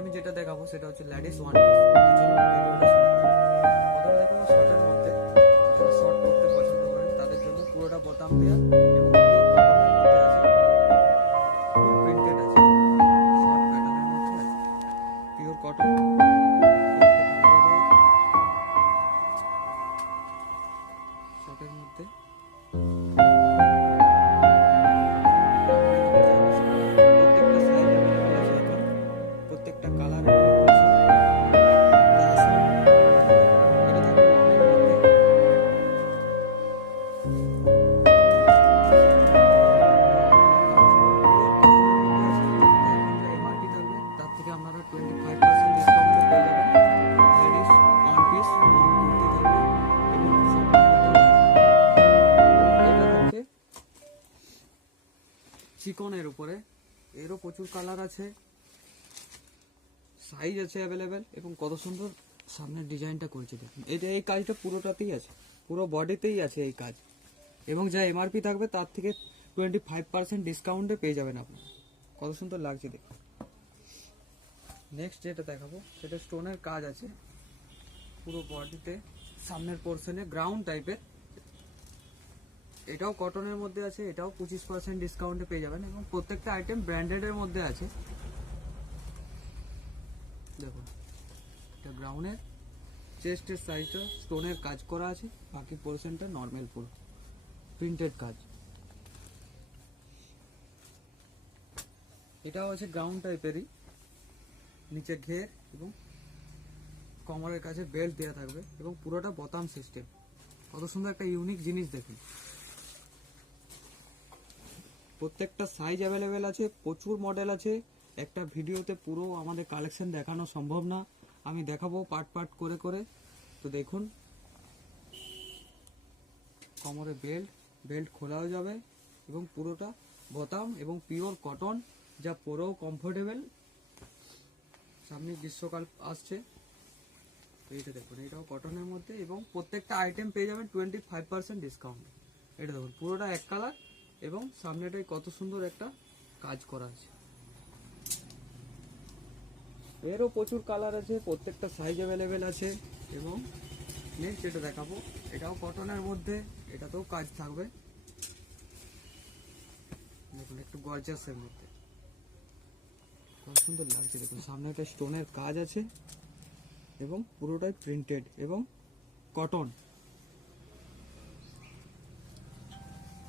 আমি যেটা দেখাবো সেটা হচ্ছে লেডিস ওয়ান পিস। প্রথমে দেখাবো শর্টের মধ্যে, যারা শর্ট করতে পছন্দ করেন তাদের জন্য পুরোটা বোতাম দেওয়া এবং প্রিন্টেড আছে, শর্ট প্যাটার্নের মধ্যে আছে, পিওর কটন। শর্টের মধ্যে প্রত্যেকটা কালার তার থেকে আপনারা 25% ডিসকাউন্টে পেয়ে যাবেন। Ladies one piece long kurti থাকবে এবং এটা হচ্ছে চিকনের উপরে, এরও প্রচুর কালার আছে, সাইজ আছে অ্যাভেলেবেল এবং কত সুন্দর সামনের ডিজাইনটা করেছে দেখুন। এটা এই কাজটা পুরোটাতেই আছে, পুরো বডিতেই আছে এই কাজ এবং যা এমআরপি থাকবে তার থেকে 25% ডিসকাউন্টে পেয়ে যাবেন আপনারা। কত সুন্দর লাগছে দেখুন। নেক্সট যেটা দেখাবো সেটা স্টোনের কাজ আছে পুরো বডিতে, সামনের পোর্শনে গ্রাউন্ড টাইপের। এটাও কটনের মধ্যে আছে, এটাও 25% ডিসকাউন্টে পেয়ে যাবেন এবং প্রত্যেকটা আইটেম ব্র্যান্ডেডের মধ্যে আছে। দেখুন এটা গ্রাউন্ডের, চেস্টের সাইজটা স্টোনের কাজ করা আছে, বাকি পোর্শনটা নর্মাল পুরো প্রিন্টেড কাজ। এটাও আছে গ্রাউন্ড টাইপেরই, নিচে ঘের এবং কোমরের কাছে বেল্ট দেওয়া থাকবে এবং পুরোটা বোতাম সিস্টেম। কত সুন্দর একটা ইউনিক জিনিস দেখুন। প্রত্যেকটা সাইজ অ্যাভেলেবেল আছে, প্রচুর মডেল আছে। একটা ভিডিওতে পুরো আমাদের কালেকশন দেখানো সম্ভব না, আমি দেখাবো পার্ট পার্ট করে করে। তো দেখুন কোমরে বেল্ট খোলাও যাবে এবং পুরোটা বোতাম এবং পিওর কটন, যা পরেও কমফোর্টেবল। সামনে গ্রীষ্মকাল আসছে, তো এইটা দেখুন, এটাও কটনের মধ্যে এবং প্রত্যেকটা আইটেম পেয়ে যাবেন 25% ডিসকাউন্ট। এটা দেখুন পুরোটা এক কালার এবং সামনেটাই কত সুন্দর একটা কাজ করা আছে। এরও প্রচুর কালার আছে, প্রত্যেকটা সাইজ অ্যাভেলেবেল আছে এবং নেক্সট যেটা দেখাবো এটাও কটনের মধ্যে, এটাতেও কাজ থাকবে। দেখুন একটু গর্জাসের মধ্যে কত সুন্দর লাগছে দেখুন। সামনে একটা স্টোনের কাজ আছে এবং পুরোটাই প্রিন্টেড এবং কটন।